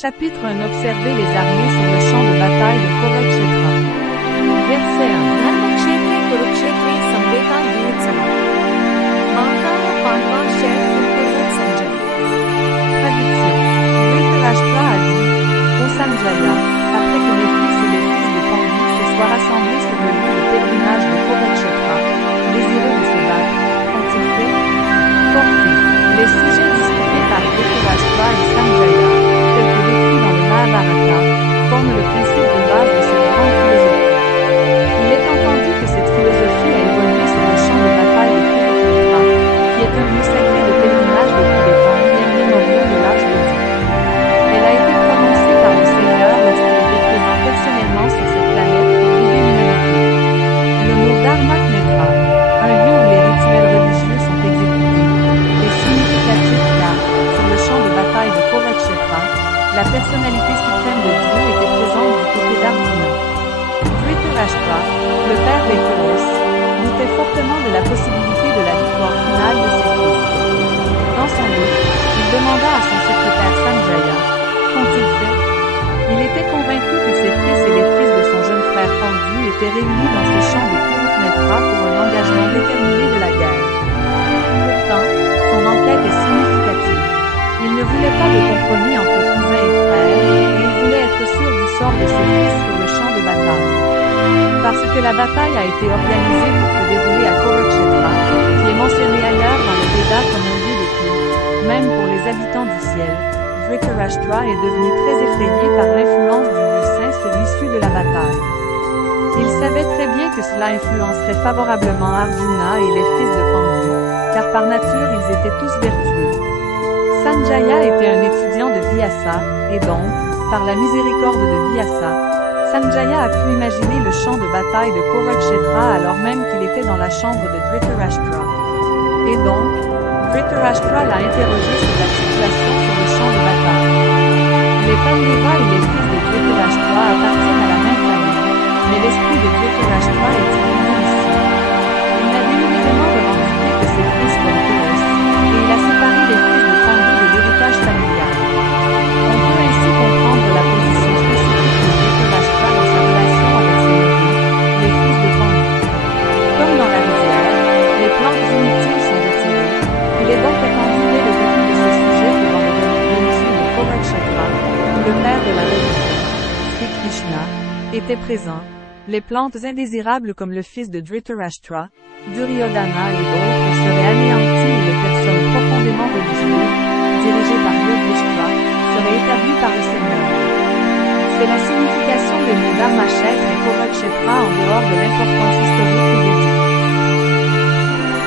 Chapitre 1. Observer les armées sur le champ de bataille de Kurukshetra. Verset 1. धर्मक्षेत्रे कुरुक्षेत्रे संवेता युत्सवा माताः पांडवा शैल कुरुकुर्वन् Sanjay. Traduction. Dhritarashtra a dit, ô Sanjaya, après que les fils et les fils de Pandu se soient rassemblés sur le lieu de pèlerinage de Kurukshetra, désireux de se battre, qu'ont-ils fait? Porté. Les sujets discutés par Dhritarashtra et Sanjaya, tels que décrits dans le Mahabharata, forment le principe de base de cette grande philosophie. Il est entendu que cette philosophie a évolué sur le champ de bataille de Kurukshetra, qui est un lieu sacré de pèlerinage depuis les temps immémoriaux de l'âge de Dieu. Elle a été prononcée par le Seigneur lorsqu'il était présent personnellement sur cette planète pour guider l'humanité. Le mot Dharmaknetra, un lieu où les rituels religieux sont exécutés, est significatif car, sur le champ de bataille de Kurukshetra, la personnalité suprême de Dieu était présente du côté d'Arjuna. Dhritarashtra, le père d'Aeacus, doutait fortement de la possibilité de la victoire finale de ses fils. Dans son doute, il demanda à son secrétaire Sanjaya, qu'ont-ils fait? Il était convaincu que ses fils et les fils de son jeune frère Pandu étaient réunis dans ce champ de Kurukshetra pour un engagement déterminé de la guerre. Pourtant, son enquête est significative. Il ne voulait pas de compromis entre cousins et frères, et il voulait être sûr du sort de ses fils sur le champ de bataille. Parce que la bataille a été organisée pour se dérouler à Kurukshetra, qui est mentionné ailleurs dans le Védas comme un lieu de culte, même pour les habitants du ciel, Dhritarashtra est devenu très effrayé par l'influence du lieu saint sur l'issue de la bataille. Il savait très bien que cela influencerait favorablement Arjuna et les fils de Pandu, car par nature ils étaient tous vertueux. Sanjaya était un étudiant de Vyasa, et donc, par la miséricorde de Vyasa, Sanjaya a pu imaginer le champ de bataille de Kurukshetra alors même qu'il était dans la chambre de Dhritarashtra. Et donc, Dhritarashtra l'a interrogé sur la situation sur le champ de bataille. Les Pandavas et les fils de Dhritarashtra appartiennent à la même famille, mais l'esprit de Dhritarashtra est divisé ici. Il n'a délibérément revendiqué que ses fils comme Kurus, et il a séparé les fils de Pandu de l'héritage familial. On peut ainsi comprendre la position spécifique de Dhritarashtra dans sa relation avec ses neveux, les fils de Pandu. Comme dans la rivière, les plantes inutiles sont retirées. Il est donc attendu dès le début de ce sujet que dans le domaine de Kurukshetra, où le père de la religion, Sri Krishna, était présent, les plantes indésirables comme le fils de Dhritarashtra, Duryodhana et d'autres seraient anéanties et les personnes profondément religieuses, dirigées par Yudhishthira, seraient établies par le Seigneur. C'est la signification des mots Dharmakshètra